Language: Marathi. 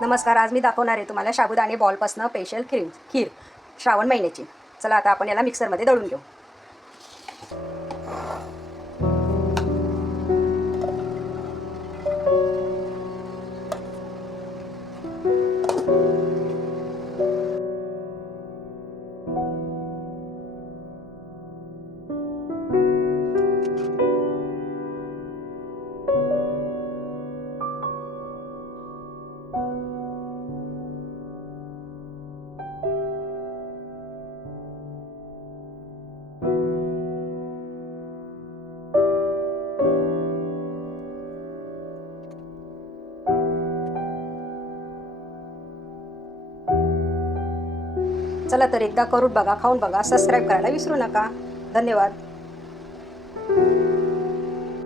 नमस्कार. आज मी दाखवणार आहे तुम्हाला साबुदाणे बॉलपासनं स्पेशल खीर श्रावण महिन्याची. चला आता आपण याला मिक्सरमध्ये दळून घेऊ. चला तर एकदा करून बघा, खाऊन बघा, सबस्क्राईब करायला विसरू नका. धन्यवाद.